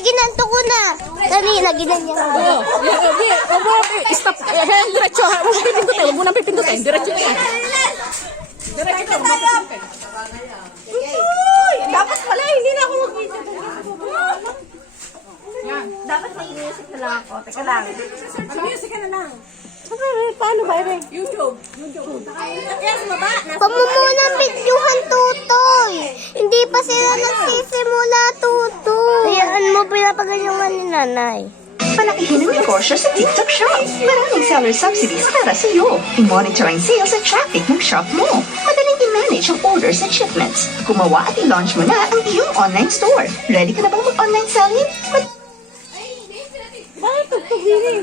ginanto ko na. Dali, laginan niya. Oo. Stop. Diretso. Huwag mo pipindutin. Huwag mo nang pipindutin. Diretso na. Diretso na. Dapat pala, hindi na ako mag-video. Dapat mag-music na lang ako. Teka lang. Mag-music ka na lang. Paano ba, Ere? YouTube. Yes, baba. Pamumunang videohan, Tutoy. Hindi pa sila nagsisimula, Tutoy. Hayaan mo, pinapaganyan ni nanay. Palakihin ang negosyo sa TikTok Shop. Maraming seller subsidies para sa iyo. I-monitor ang sales at traffic ng shop mo. Madaling i-manage ang orders at shipments. Gumawa at i-launch mo na ang iyong online store. Ready ka na bang mag-online selling? Bakit tugtugin eh?